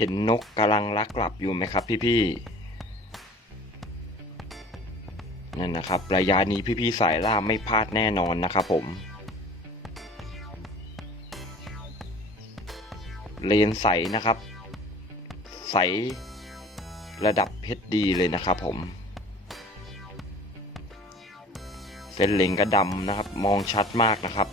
เห็นนกกำลังลักหลับอยู่ไหมครับ พี่ๆนั่นนะครับ ระยะนี้พี่ๆสายล่าไม่พลาดแน่นอนนะครับผม เลนใสนะครับ ใสระดับเพชรดีเลยนะครับผม เส้นเลนก็ดำนะครับ มองชัดมากนะครับ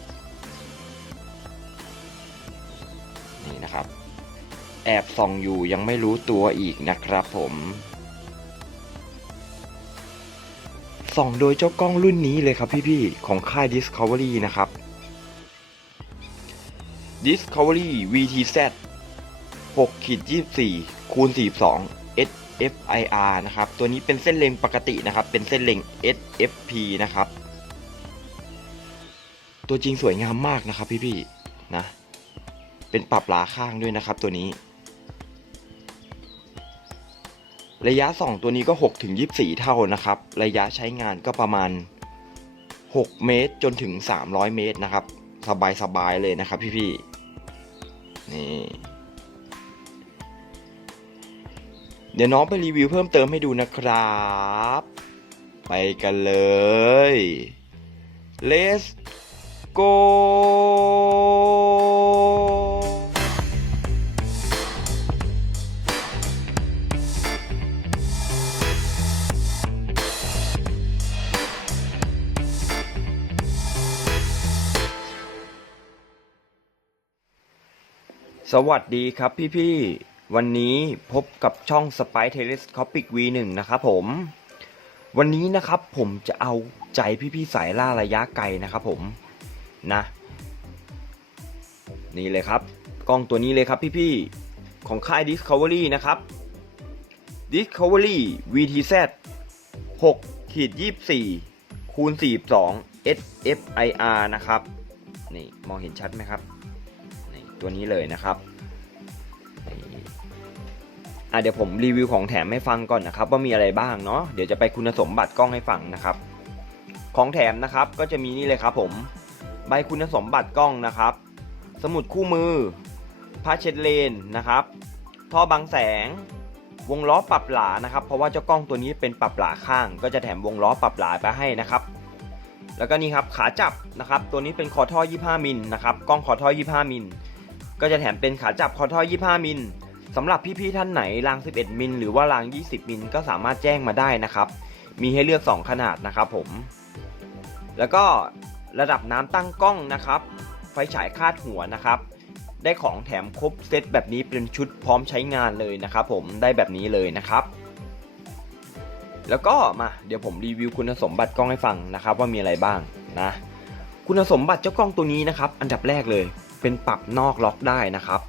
แอบส่องอยู่ยังไม่รู้ตัวอีกนะครับผม ส่องโดยเจ้ากล้องรุ่นนี้เลยครับพี่ๆ ของค่าย Discovery นะครับ Discovery VTZ 6ขีด24คูณ42 SFIR นะครับ ตัวนี้เป็นเส้นเล็งปกตินะครับ เป็นเส้นเล็ง SFP นะครับ ตัวจริงสวยงามมากนะครับพี่ๆ นะ เป็นปรับหลาข้างด้วยนะครับตัวนี้ ระยะสองตัวนี้ก็ 6 ถึง 24 เท่านะครับ ระยะใช้งานก็ประมาณ 6 เมตรจนถึง 300 เมตรนะครับ สบายๆเลยนะครับพี่ๆนี่เดี๋ยวน้องไปรีวิวเพิ่มเติมให้ดูนะครับ ไปกันเลย let's go สวัสดีครับพี่ๆ วันนี้พบกับช่อง Spy Telescopic V1 นะครับผม วันนี้นะครับผมจะเอาใจพี่ๆ สายล่าระยะไกลนะครับผม นะ นี่เลยครับ กล้องตัวนี้เลยครับพี่ๆ ของค่าย Discovery นะครับ Discovery VTZ 6ขีด24คูณ42 SFIR นะครับ นี่มองเห็นชัดไหมครับ ตัวนี้เลยนะครับ่ะเดี๋ยวผมรีวิวของแถมให้ฟังก่อนนะครับว่ามีอะไรบ้างเนาะเดี๋ยวจะไปคุณสมบัติกล้องให้ฟังนะครับ ของแถมนะครับก็จะมีนี่เลยครับผมใบคุณสมบัติกล้องนะครับ สมุดคู่มือผ้าเช็ดเลนนะครับ ท่อบังแสง วงล้อปรับหลานะครับ เพราะว่าเจ้ากล้องตัวนี้เป็นปรับหลาข้าง ก็จะแถมวงล้อปรับหลาไปให้นะครับ แล้วก็นี่ครับขาจับนะครับ ตัวนี้เป็นคอท่อ 25มิลนะครับกล้องคอท่อ 25มิล ก็จะแถมเป็นขาจับคอท่อ 25 มิลสำหรับพี่ๆท่านไหนราง 11 มิลหรือว่าราง 20 มิลก็สามารถแจ้งมาได้นะครับ มีให้เลือก 2 ขนาดนะครับผม แล้วก็ระดับน้ำตั้งกล้องนะครับ ไฟฉายคาดหัวนะครับ ได้ของแถมครบเซตแบบนี้เป็นชุดพร้อมใช้งานเลยนะครับผมได้แบบนี้เลยนะครับ แล้วก็มาเดี๋ยวผมรีวิวคุณสมบัติกล้องให้ฟังนะครับ ว่ามีอะไรบ้างนะ คุณสมบัติเจ้ากล้องตัวนี้นะครับ อันดับแรกเลย เป็นปรับนอกล็อกได้นะครับ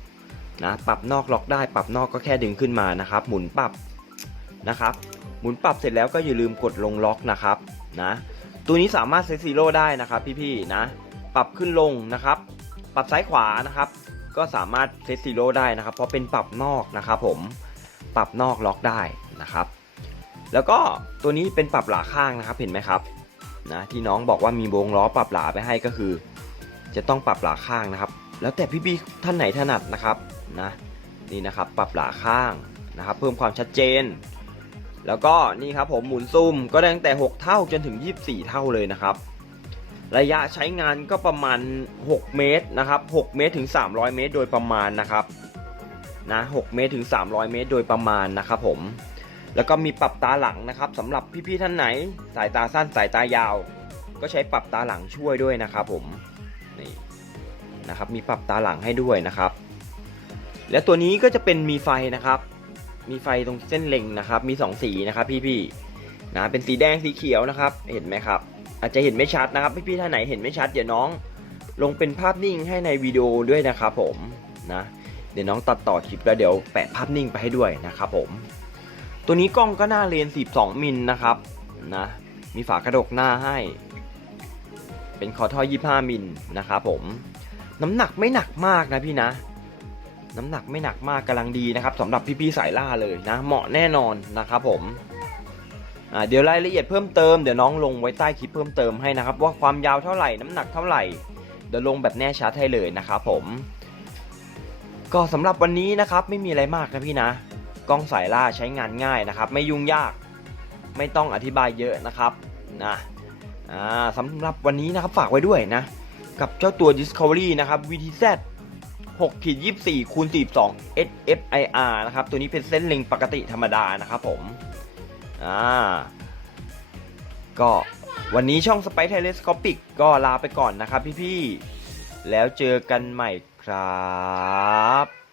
นะปรับนอกล็อกได้ ปรับนอกก็แค่ดึงขึ้นมานะครับ หมุนปรับนะครับ หมุนปรับเสร็จแล้วก็อย่าลืมกดลงล็อกนะครับนะตัวนี้สามารถเซตซีโร่ได้นะครับพี่ๆนะปรับขึ้นลงนะครับ ปรับซ้ายขวานะครับ ก็สามารถเซตซีโร่ได้นะครับ เพราะเป็นปรับนอกนะครับผมปรับนอกล็อกได้นะครับ แล้วก็ตัวนี้เป็นปรับหลาข้างนะครับเห็นไหมครับนะที่น้องบอกว่ามีวงล้อปรับหลาไปให้ก็คือ จะต้องปรับหลาข้างนะครับ แล้วแต่พี่ๆท่านไหนถนัดนะครับนะนี่นะครับปรับหลาข้างนะครับเพิ่มความชัดเจน แล้วก็นี่ครับผมหมุนซูมก็ได้ตั้งแต่ 6 เท่าจนถึง 24 เท่าเลยนะครับ ระยะใช้งานก็ประมาณ 6 เมตรนะครับ 6 เมตรถึง 300 เมตรโดยประมาณนะครับนะ6เมตรถึง 300 เมตรโดยประมาณนะครับผมแล้วก็มีปรับตาหลังนะครับสำหรับพี่ๆท่านไหน สายตาสั้นสายตายาว ก็ใช้ปรับตาหลังช่วยด้วยนะครับผมนี่ นะครับมีปรับตาหลังให้ด้วยนะครับ และตัวนี้ก็จะเป็นมีไฟนะครับ มีไฟตรงเส้นเล็งนะครับ มี 2 สีนะครับพี่ๆนะเป็นสีแดงสีเขียวนะครับ เห็นไหมครับ อาจจะเห็นไม่ชัดนะครับพี่ๆท่านไหนเห็นไม่ชัดเดี๋ยวน้อง ลงเป็นภาพนิ่งให้ในวิดีโอด้วยนะครับผมนะเดี๋ยวน้องตัดต่อคลิปแล้วเดี๋ยวแปะภาพนิ่งไปให้ด้วยนะครับผม ตัวนี้กล้องก็หน้าเลน 12 มิลนะครับนะมีฝากระดกหน้าให้ เป็นคอท่อ 25 มิลนะครับผม น้ำหนักไม่หนักมากนะพี่นะ น้ำหนักไม่หนักมากกำลังดีนะครับสำหรับพี่ๆสายล่าเลยนะ เหมาะแน่นอนนะครับผมเดี๋ยวรายละเอียดเพิ่มเติมเดี๋ยวน้องลงไว้ใต้คลิปเพิ่มเติมให้นะครับว่าความยาวเท่าไหร่น้ำหนักเท่าไหร่เดี๋ยวลงแบบแน่ชัดให้เลยนะครับผม ก็สำหรับวันนี้นะครับไม่มีอะไรมากนะพี่นะ กล้องสายล่าใช้งานง่ายนะครับ ไม่ยุ่งยากไม่ต้องอธิบายเยอะนะครับนะสำหรับวันนี้นะครับฝากไว้ด้วยนะ กับเจ้าตัว Discovery นะครับ VTZ 6ขีด24คูณ42 SFIR นะครับ ตัวนี้เป็นเส้นเล็งปกติธรรมดานะครับผม อ่า ก็วันนี้ช่อง Spy Telescopic ก็ลาไปก่อนนะครับพี่ๆ แล้วเจอกันใหม่ครับ